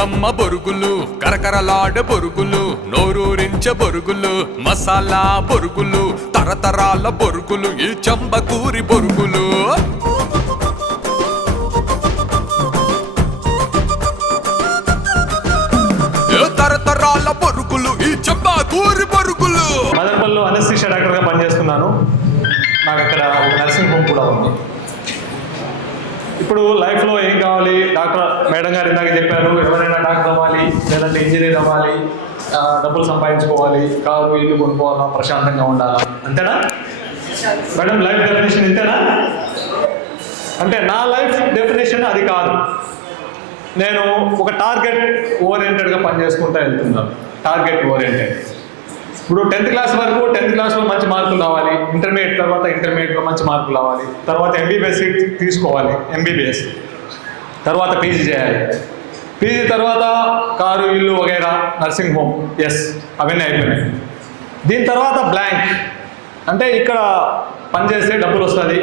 బొరుగులమ్మ బొరుగులు, కరకరలాడే బొరుగులు, నోరూరించే బొరుగులు, మసాలా బొరుగులు, తరతరాల బొరుగులు, ఈ చంబకూరి బొరుగులు. తరతరాల బొరుగులు, ఈ చంబకూరి బొరుగులు. మదనపల్లిలో అనస్థీషియా డాక్టర్గా పనిచేస్తున్నాను. నాకు అక్కడ ఒక నర్సింగ్ హోమ్ కూడా ఉంది. ఇప్పుడు లైఫ్లో ఏం కావాలి, డాక్టర్ మేడం గారు ఇందాక చెప్పారు, ఎవరైనా డాక్టర్ అవ్వాలి, లేదంటే ఇంజనీర్ అవ్వాలి, డబ్బులు సంపాదించుకోవాలి, కారు ఇల్లు కొనుక్కోవాలా, ప్రశాంతంగా ఉండాలా, అంతేనా మేడం? లైఫ్ డెఫినేషన్ ఇంతేనా? అంటే నా లైఫ్ డెఫినేషన్ అది కాదు. నేను ఒక టార్గెట్ ఓరియంటెడ్గా పనిచేసుకుంటూ వెళ్తున్నాను. Target oriented. ఇప్పుడు 10th క్లాస్ వరకు 10th క్లాస్లో మంచి మార్కులు రావాలి, ఇంటర్మీడియట్ తర్వాత ఇంటర్మీడియట్లో మంచి మార్కులు రావాలి, తర్వాత ఎంబీబీఎస్ సీట్ తీసుకోవాలి, ఎంబీబీఎస్ తర్వాత పీజీ చేయాలి, పీజీ తర్వాత కారు ఇల్లు వగైరా, నర్సింగ్ హోమ్, ఎస్ అవన్నీ అయిపోయినాయి. దీని తర్వాత బ్లాంక్, అంటే ఇక్కడ పనిచేస్తే డబ్బులు వస్తుంది,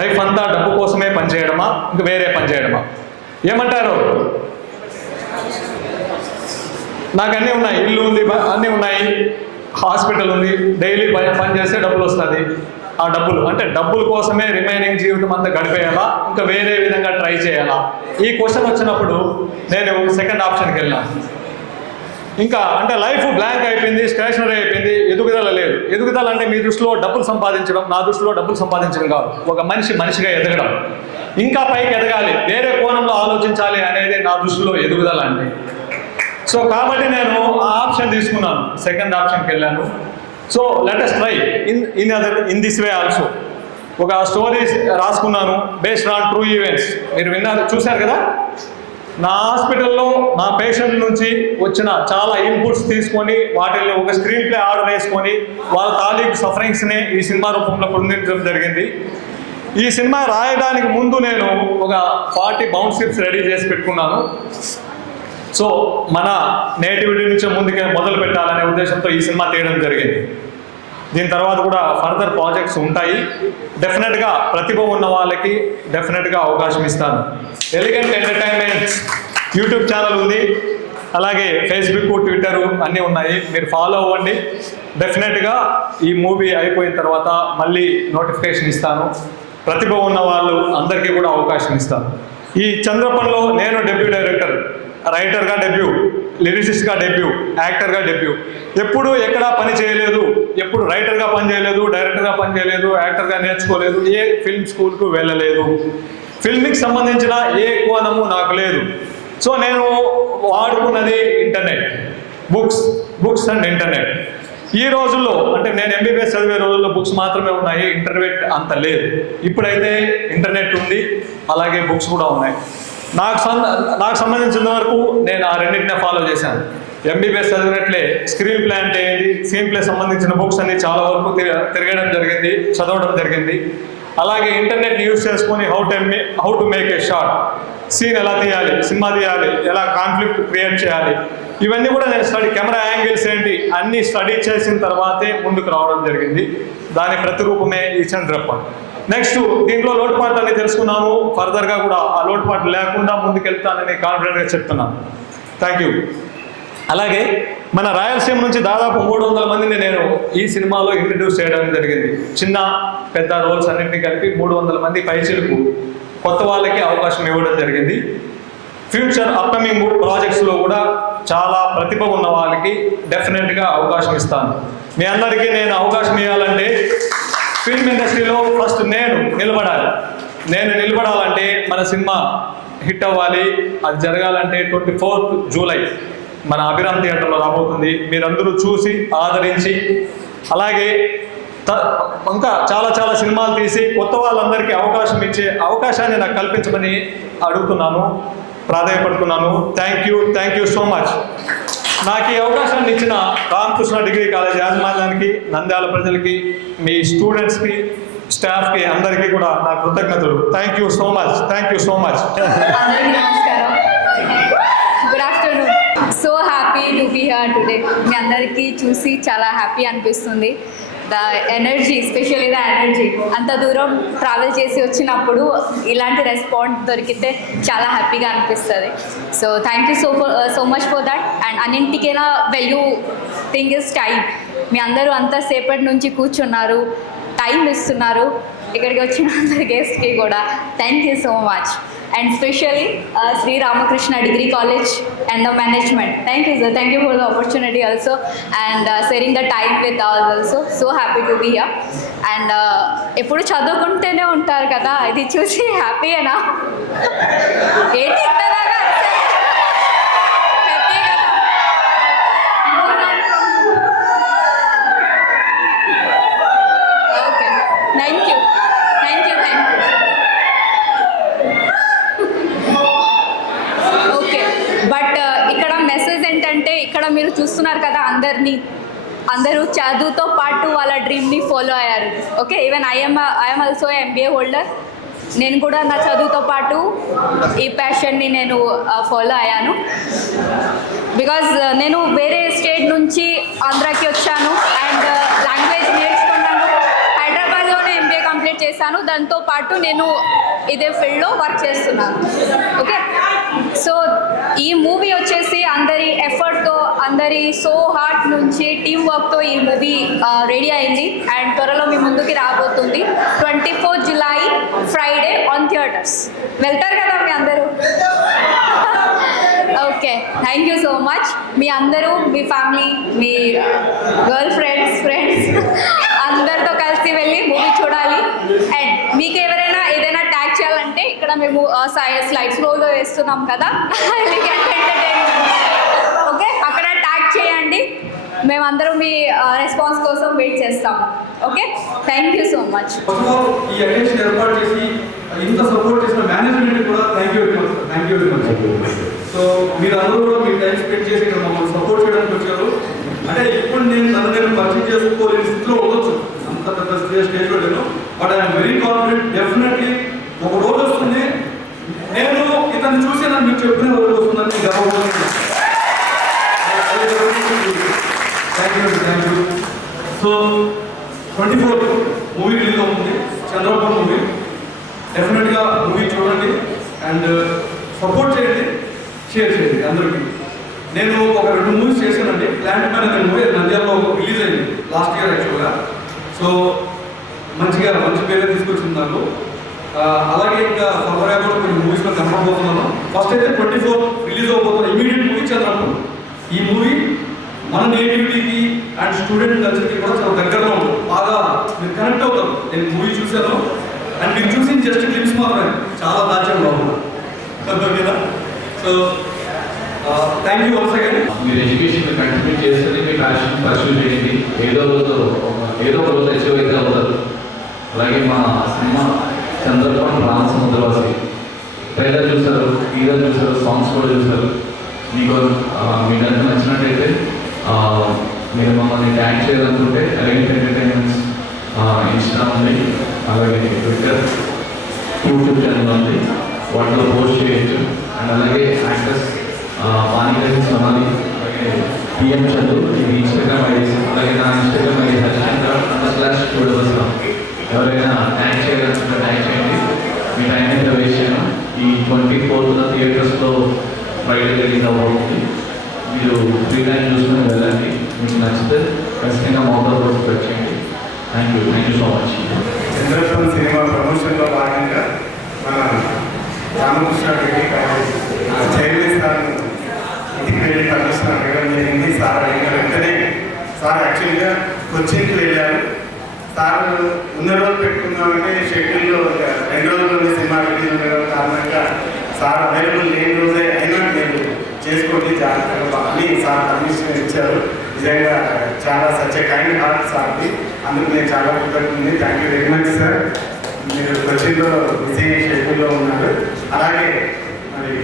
లైఫ్ అంతా డబ్బు కోసమే పనిచేయడమా, ఇంకా వేరే పని చేయడమా? ఏమంటారు? నాకు అన్నీ ఉన్నాయి, ఇల్లు ఉంది, అన్నీ ఉన్నాయి, హాస్పిటల్ ఉంది, డైలీ పని చేస్తే డబ్బులు వస్తుంది. ఆ డబ్బులు అంటే డబ్బుల కోసమే రిమైనింగ్ జీవితం అంతా గడిపేయాలా, ఇంకా వేరే విధంగా ట్రై చేయాలా? ఈ క్వశ్చన్ వచ్చినప్పుడు నేను సెకండ్ ఆప్షన్కి వెళ్ళాను. ఇంకా అంటే లైఫ్ బ్లాంక్ అయిపోయింది, స్టేషనరీ అయిపోయింది, ఎదుగుదల లేదు. ఎదుగుదల అంటే మీ దృష్టిలో డబ్బులు సంపాదించడం, నా దృష్టిలో డబ్బులు సంపాదించడం కాదు, ఒక మనిషిగా ఎదగడం, ఇంకా పైకి ఎదగాలి, వేరే కోణంలో ఆలోచించాలి అనేది నా దృష్టిలో ఎదుగుదల అంటే. సో కాబట్టి నేను ఆ ఆప్షన్ తీసుకున్నాను, సెకండ్ ఆప్షన్కి వెళ్ళాను. So let us try in this way also. ఒక స్టోరీ రాసుకున్నాను బేస్డ్ ఆన్ ట్రూ ఈవెంట్స్. మీరు విన్నారు, చూశారు కదా. నా హాస్పిటల్లో నా పేషెంట్ నుంచి వచ్చిన చాలా ఇన్పుట్స్ తీసుకొని వాటిని ఒక స్క్రీన్ ప్లే ఆర్డర్ వేసుకొని వాళ్ళ తాలూకు సఫరింగ్స్ని ఈ సినిమా రూపంలో పొందించడం జరిగింది. ఈ సినిమా రాయడానికి ముందు నేను ఒక 40 బౌండ్ స్క్రిప్ట్స్ రెడీ చేసి పెట్టుకున్నాను. సో మన నేటివిటీ నుంచి ముందుకే మొదలు పెట్టాలనే ఉద్దేశంతో ఈ సినిమా తీయడం జరిగింది. దీని తర్వాత కూడా ఫర్దర్ ప్రాజెక్ట్స్ ఉంటాయి. డెఫినెట్గా ప్రతిభ ఉన్న వాళ్ళకి డెఫినెట్గా అవకాశం ఇస్తాను. ఎలిగెంట్ ఎంటర్టైన్మెంట్స్ యూట్యూబ్ ఛానల్ ఉంది, అలాగే ఫేస్బుక్, ట్విట్టర్ అన్నీ ఉన్నాయి, మీరు ఫాలో అవ్వండి. డెఫినెట్గా ఈ మూవీ అయిపోయిన తర్వాత మళ్ళీ నోటిఫికేషన్ ఇస్తాను. ప్రతిభ ఉన్న వాళ్ళు అందరికీ కూడా అవకాశం ఇస్తాను. ఈ చంద్రపన్లో నేను డెబ్యూ డైరెక్టర్, రైటర్గా డెబ్యూ, లిరిసిస్ట్గా డెబ్యూ, యాక్టర్గా డెబ్యూ. ఎప్పుడు ఎక్కడా పని చేయలేదు, ఎప్పుడు రైటర్గా పని చేయలేదు, డైరెక్టర్గా పని చేయలేదు, యాక్టర్గా నేర్చుకోలేదు, ఏ ఫిల్మ్ స్కూల్కు వెళ్ళలేదు, ఫిల్మ్కి సంబంధించిన ఏ కోణము నాకు లేదు. సో నేను వాడుకున్నది ఇంటర్నెట్, బుక్స్ అండ్ ఇంటర్నెట్. ఈ రోజుల్లో అంటే నేను ఎంబీబీఎస్ చదివే రోజుల్లో బుక్స్ మాత్రమే ఉన్నాయి, ఇంటర్నెట్ అంత లేదు. ఇప్పుడైతే ఇంటర్నెట్ ఉంది, అలాగే బుక్స్ కూడా ఉన్నాయి. నాకు సంబంధించిన వరకు నేను ఆ రెండింటినే ఫాలో చేశాను. ఎంబీబీఎస్ చదివినట్లే స్క్రీన్ ప్లే అంటే ఏంటి, స్క్రీన్ ప్లే సంబంధించిన బుక్స్ అన్ని చాలా వరకు తిరగడం జరిగింది, చదవడం జరిగింది. అలాగే ఇంటర్నెట్ని యూజ్ చేసుకొని how to make a short, scene ఎలా తీయాలి, సినిమా తీయాలి, ఎలా కాన్ఫ్లిక్ట్ క్రియేట్ చేయాలి, ఇవన్నీ కూడా నేను కెమెరా యాంగిల్స్ ఏంటి అన్నీ స్టడీ చేసిన తర్వాతే ముందుకు రావడం జరిగింది. దాని ప్రతిరూపమే ఈ చంద్రప్పన్. నెక్స్ట్ దీంట్లో లోటుపాట్లు అన్ని తెలుసుకున్నాను, ఫర్దర్గా కూడా ఆ లోటుపాట్లు లేకుండా ముందుకెళ్తానని కాన్ఫిడెంట్గా చెప్తున్నాను. Thank you. అలాగే మన రాయలసీమ నుంచి దాదాపు 300 మందిని నేను ఈ సినిమాలో ఇంట్రడ్యూస్ చేయడం జరిగింది. చిన్న పెద్ద రోల్స్ అన్నింటినీ కలిపి 300 మంది పైచిలకు కొత్త వాళ్ళకి అవకాశం ఇవ్వడం జరిగింది. ఫ్యూచర్ అప్కమింగ్ ప్రాజెక్ట్స్లో కూడా చాలా ప్రతిభ ఉన్న వాళ్ళకి డెఫినెట్గా అవకాశం ఇస్తాను. మీ అందరికీ నేను అవకాశం ఇవ్వాలంటే ఫిల్మ్ ఇండస్ట్రీలో ఫస్ట్ నేను నిలబడాలంటే మన సినిమా హిట్ అవ్వాలి. అది జరగాలంటే 24th జూలై మన అభిరామ్ థియేటర్లో రాబోతుంది. మీరందరూ చూసి ఆదరించి, అలాగే ఇంకా చాలా సినిమాలు తీసి కొత్త వాళ్ళందరికీ అవకాశం ఇచ్చే అవకాశాన్ని నాకు కల్పించమని అడుగుతున్నాను, ప్రాధాన్యపడుతున్నాను. Thank you so much. నాకు ఈ అవకాశాన్ని ఇచ్చిన రామకృష్ణ డిగ్రీ కాలేజ్ యాజమాన్యానికి, నంద్యాల ప్రజలకి, మీ స్టూడెంట్స్కి, స్టాఫ్కి అందరికీ కూడా నా కృతజ్ఞతలు. Thank you so much. Good afternoon. So happy to be here today. మీ అందరికీ చూసి చాలా హ్యాపీ అనిపిస్తుంది. The energy, specially the energy. అంత దూరం ట్రావెల్ చేసి వచ్చినప్పుడు ఇలాంటి రెస్పాన్స్ దొరికితే చాలా హ్యాపీగా అనిపిస్తుంది. So thank you so much for that. And అన్నింటికైనా వెల్యూ థింగ్ ఇస్ టైం. మీ అందరూ అంతసేపటి నుంచి కూర్చున్నారు, టైం ఇస్తున్నారు. ఇక్కడికి వచ్చిన అందరి గెస్ట్కి కూడా thank you so much. And especially Sri Ramakrishna Degree College and the management. Thank you, sir. Thank you for the opportunity also and sharing the time with us also. So happy to be here. And ఎప్పుడు చదువుకుంటూనే ఉంటారు కదా, ఇది చూసి హ్యాపీయేనా? ఏంటి ఇంతలాగా happy కదా? Okay, thank you. But ఇక్కడ message ఏంటంటే, ఇక్కడ మీరు చూస్తున్నారు కదా అందరూ చదువుతో పాటు వాళ్ళ డ్రీమ్ని ఫాలో అయ్యారు. Okay, even I'm also MBA holder. నేను కూడా నా చదువుతో పాటు ఈ ప్యాషన్ని నేను ఫాలో అయ్యాను. బికాజ్ నేను వేరే స్టేట్ నుంచి ఆంధ్రాకి వచ్చాను అండ్ లాంగ్వేజ్ నేర్చుకున్నాను. హైదరాబాద్లోనే MBA కంప్లీట్ చేశాను. దాంతో పాటు నేను ఇదే ఫీల్డ్లో వర్క్ చేస్తున్నాను. ఓకే, సో ఈ మూవీ వచ్చేసి అందరి ఎఫర్ట్తో, అందరి సో హార్ట్ నుంచి టీమ్ వర్క్తో ఈ మూవీ రెడీ అయింది అండ్ త్వరలో మీ ముందుకి రాబోతుంది. 24 జులై ఫ్రైడే ఆన్ థియేటర్స్. వెళ్తారు కదా మీ అందరూ? Okay, thank you so much. మీ అందరూ, మీ ఫ్యామిలీ, మీ గర్ల్ ఫ్రెండ్స్ అందరితో కలిసి వెళ్ళి మూవీ చూడాలి. అండ్ మీకు ఎవరైనా ఏదైనా ట్యాగ్ చేయాలంటే ఇక్కడ మేము స్లైడ్స్లో వేస్తున్నాం కదా, ఓకే, అక్కడ ట్యాగ్ చేయండి. మేమందరం మీ రెస్పాన్స్ కోసం వెయిట్ చేస్తాము. Okay, thank you so much. ఈ అటెన్షన్ ఏర్పాటు చేసి ఇంత సపోర్ట్ చేసిన మేనేజ్మెంట్ కూడా thank you very much. So మీరు అందరూ కూడా మీ టైం స్పెండ్ చేసి ఇక్కడ మమ్మల్ని సపోర్ట్ చేయడానికి వచ్చారు. అంటే ఇప్పుడు నన్ను పరిచయం చేసుకోలేని స్థితిలో ఉండొచ్చు, అంత పెద్ద స్టేజ్లో నేను. But I'm very confident. Definitely ఒక రోజు వస్తుంది, నేను ఇతన్ని చూసి నన్ను మీకు చెప్పిన రోజు వస్తుందని గర్వపడుతున్నాను. Thank you. So 24 movie release అవుతుంది, చంద్రబాబు మూవీ. డెఫినెట్గా మూవీ చూడండి అండ్ సపోర్ట్ చేయండి, షేర్ చేయండి అందరికీ. నేను ఒక 2 మూవీస్ చేశానండి. ప్లాంట్ మ్యాన్ అనే మూవీ నంద్యాలలో రిలీజ్ అయింది లాస్ట్ ఇయర్ యాక్చువల్గా. సో మంచి పేరే తీసుకొచ్చింది నాకు. అలాగే ఇంకా ఫర్దర్గా కూడా కొన్ని మూవీస్లో కనపడబోతున్నాను. ఫస్ట్ అయితే 24 రిలీజ్ అవబోతున్న ఇమీడియట్ మూవీ చంద్రబాబు. ఈ మూవీ మన నేటివిటీకి అండ్ స్టూడెంట్ కల్చర్కి కూడా చాలా దగ్గరలో ఉంటుంది. బాగా మీరు కనెక్ట్ అవుతారు. నేను మూవీ చూశాను అండ్ మీరు చూసి జస్ట్ క్లిప్స్ మాత్రమే, చాలా దాచాను బాగుంది. ఓకేనా? So thank you once again. మీరు ఎడ్యుకేషన్ కంటిన్యూ చేస్తుంది, మీ ప్యాషన్ పర్సూ చేయండి. ఏదో ఒక రోజు అచీవ్ అయితే అవుతారు. అలాగే మా సినిమా చంద్రబాబు రామసముద్రవాసి ట్రైలర్ చూసారు, టీజర్ చూసారు, సాంగ్స్ కూడా చూసారు. మీకు అంతా నచ్చినట్టయితే మీరు మమ్మల్ని ట్యాగ్ చేయాలనుకుంటే ఎలిగెంట్ ఎంటర్టైన్మెంట్స్ ఇన్స్టా ఉంది, అలాగే ట్విట్టర్, యూట్యూబ్ ఛానల్ ఉంది, వాటిలో పోస్ట్ చేయొచ్చు. అండ్ అలాగే యాక్టర్స్ పానీకరి సోనాలి, అలాగే PM చందు, ఇది ఇన్స్టాగ్రామ్ ఐడీస్. అలాగే నా ఇన్స్టాగ్రామ్ ఐడీ /2 ఎవరైనా ట్యాగ్ చేయాలనుకుంటే ట్యాగ్ చేయండి. మీ టైం అయితే వేస్ట్ చేయను. ఈ 24th థియేటర్స్లో ఫ్రైడే రిలీజ్ అవ్వబోతుంది. మీరు ఫ్రీ టైం చూసుకుని వెళ్ళండి. మీకు నచ్చితే ఖచ్చితంగా మౌంటర్ రోడ్ చేయండి. Thank you so much. Chandrababu cinema ప్రమోషన్లో భాగంగా మన Ramakrishna degree college chairman sir ఇంటికి వెళ్ళి పర్మిషన్ అడగడం జరిగింది. సార్ అడిగిన వెంటనే సార్ యాక్చువల్గా కొచ్చిన్కి వెళ్ళారు. సార్ ఉన్న రోజు పెట్టుకున్నామంటే షెడ్యూల్లో 2 రోజుల్లోనే సినిమా రిలీజ్ ఉండడం కారణంగా సార్ అవైలబుల్ లేని రోజే అయినా నేను చేసుకోండి జాగ్రత్తగా అని సార్ పర్మిషన్ ఇచ్చారు. నిజంగా చాలా సచ్ ఎ కైండ్ హార్ట్ సార్ది. అందుకు నేను చాలా కృతజ్ఞతని. Thank you very much sir. మీరు కొచ్చిన్లో బిజీ షెడ్యూల్లో ఉన్నారు. అలాగే మరి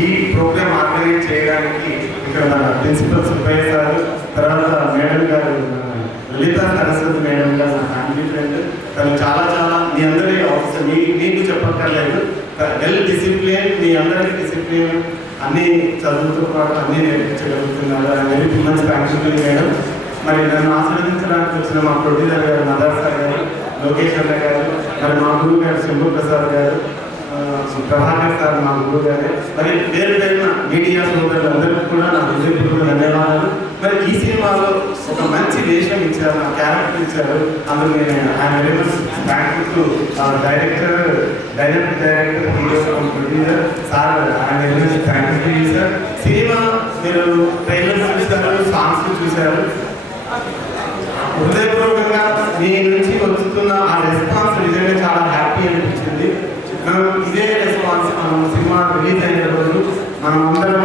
ఈ ప్రోగ్రామ్ ఆర్గనైజ్ చేయడానికి ఇక్కడ మన ప్రిన్సిపల్ సుబ్బయ్య సార్, తర్వాత మేడం గారు లలితా సరస్వతి మేడం గారు నా ఫ్యామిలీ ఫ్రెండ్. తను చాలా మీ అందరి ఆఫీసర్, మీకు చెప్పక్కర్లేదు, వెల్ డిసిప్లిన్, మీ అందరికీ డిసిప్లిన్, అన్నీ చదువుతో పాటు అన్నీ నేర్పించగలుగుతున్నారు. Very much thanks madam. మరి నన్ను ఆశీర్వదించిన ఆశీర్వదించడానికి వచ్చిన మా ప్రొడ్యూసర్ గారు మదర్ సార్ గారు, లోకేష్ అన్న గారు, మరి మా గురువు గారు శంభు ప్రసాద్ గారు, ప్రభాకర్ సార్ మా గురువు గారు, మరి పేరు పేరున మీడియా సోదరులు అందరికీ కూడా నా హృదయపూర్వక ధన్యవాదాలు. మరి ఈ సినిమాలో ఒక మంచి వేషం ఇచ్చారు, నా క్యారెక్టర్ ఇచ్చారు. అందులో నేను I'm very much thankful to director hero producer sir. I'm very much thankful to you sir. Cinema మీరు ట్రైలర్ చూశారు, సాంగ్స్ చూశారు. హృదయపూర్వకంగా మీ నుంచి వస్తున్న ఆ రెస్పాన్స్ నిజంగా చాలా హ్యాపీ అనిపించింది. ఇదే రెస్పాన్స్ మనం సినిమా రిలీజ్ అయిన రోజు మనం అందరం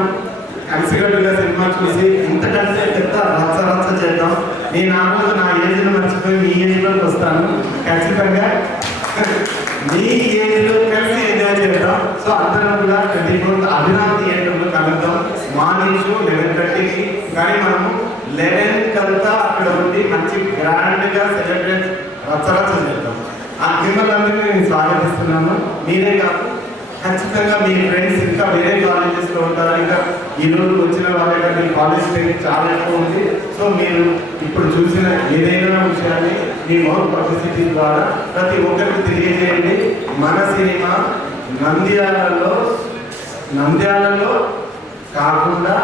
కలిసికట్టుగా సినిమా చూసి ఇంతకంటే పెద్ద రచ్చ చేద్దాం. నేను ఆ రోజు నా ఏజ్లో మర్చిపోయి మీ ఏజ్లోకి వస్తాను. ఖచ్చితంగా మీ ఏజ్లో కలిసి ఎంజాయ్ చేద్దాం. సో అందరం కూడా 24th అభిరామ్ థియేటర్లో కలుద్దాం. మార్నింగ్ షో 11:30కి, కానీ మనము 11కి అంతా అక్కడ ఉండి మంచి గ్రాండ్గా సెలబ్రేట్ రచ్చ చేద్దాం. మిమ్మల్ని అందరినీ నేను స్వాగతిస్తున్నాను. మీరే కాదు, ఖచ్చితంగా మీ ఫ్రెండ్స్ ఇంకా వేరే కాలేజెస్లో ఉంటారు. ఇంకా ఈరోజు వచ్చిన వాళ్ళ మీ కాలేజ్ టైం చాలా ఎక్కువ ఉంది. సో మీరు ఇప్పుడు చూసిన ఏదైనా విషయాన్ని మీ మౌత్ పబ్లిసిటీ ద్వారా ప్రతి ఒక్కరికి తెలియజేయండి. మన సినిమా నంద్యాలలో కాకుండా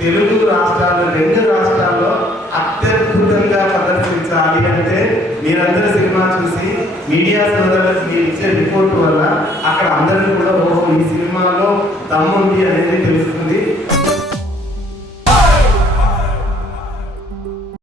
తెలుగు రాష్ట్రాల్లో 2 రాష్ట్రాల్లో అత్యద్భుతంగా ప్రదర్శించాలి అంటే మీరందరూ సినిమా చూసి మీడియా సోదరులకు మీరు ఇచ్చే రిపోర్ట్ వల్ల అక్కడ అందరికీ కూడా ఓహో ఈ సినిమాలో దమ్ముంది అనేది తెలుస్తుంది.